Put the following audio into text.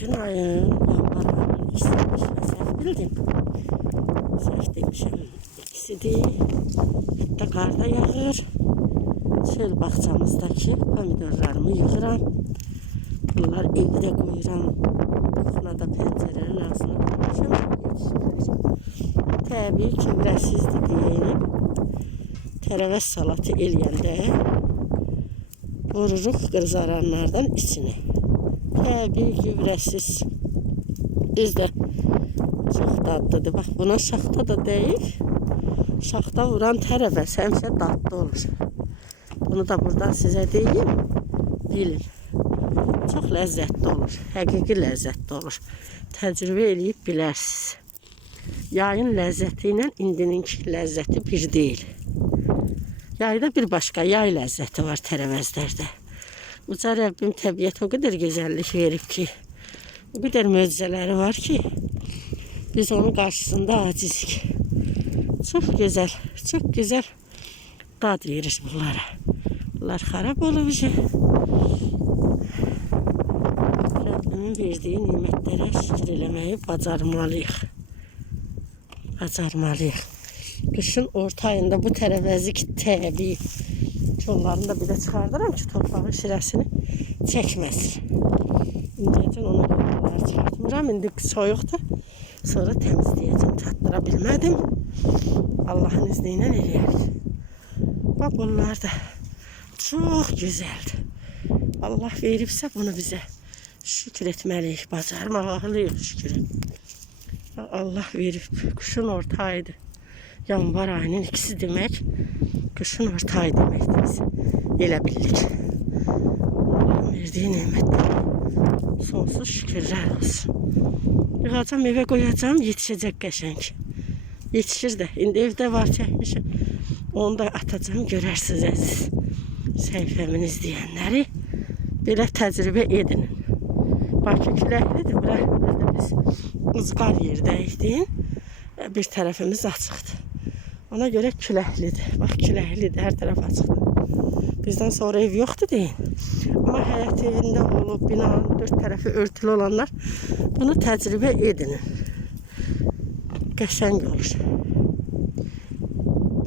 Günayın yanvarlarını istemiş ve səhv bildim. Səhv demişəm. İkisidir. Hətta qar da yağır. Çöl bağçamızdakı pomidorlarımı yığıram. Bunlar evdə qoyuram. Buna da pəncərənin ağzına qoymuşam. Təbii gübrəsizdir deyəyim. Tərəvəz salatı eləyəndə vururuq qırzaranlardan içini. Təbii gübrəsiz. Düzdür. Çox dadlıdır. Bax, buna şaxta da deyil. Şaxta vuran tərəvəz həmişə dadlı olur. Bunu da buradan sizə deyim. Bilin. Çox ləzzətli olur. Həqiqi ləzzətli olur. Təcrübə eləyib bilərsiniz. Yayın ləzzəti ilə indininki ləzzəti bir deyil. Yayda bir başqa yay ləzzəti var tərəvəzlərdə. Uca Rəbbim təbiət o qədər gözəllik verib ki, o qədər möcüzələri var ki, biz onun qarşısında acizik. Çox gözəl dad verir bunlara. Bunlar xarab olub ki, Rəbbimin verdiyi nimətlərə şükür eləməyi bacarmalıyıq. Qışın orta ayında bu tərəvəzi ki, təbii kollarını da bir də çıxardıram ki, torpağın şirəsini çəkməsin. İndiyəcən ona qolları çıxartmıram. İndi soyuqdur. Sonra təmizləyəcəm. Çatdıra bilmədim. Allahın izni ilə eləyərik. Bax, bunlar da çox gözəldir. Allah veribsə bunu bizə şükür etməliyik. Bacarmalıyıq şükür. Allah verib. Qışın orta ayıdır. Yanvar ayının ikisi demək, qışın orta ayı deməkdir. Elə bildik. Allah'ın verdiyi nimətlərə sonsuz şükürlər olsun. Yığacam, evə qoyacam, yetişəcək qəşəng. Yetişir də. İndi evdə var çəkmişim. Onu da atacam, görərsiniz əziz səhifəmin izləyənləri. Belə təcrübə edin. Bakı küləklidir. Bura biz ızqar yerdəyikdik. Bir tərəfimiz açıqdır. Ona görə küləklidir. Bax, küləklidir. Hər tərəf açıqdır. Bizdən sonra ev yoxdur deyin. Amma həyət evində olub, binanın 4 tərəfi örtülü olanlar bunu təcrübə edin. Qəşəng olur.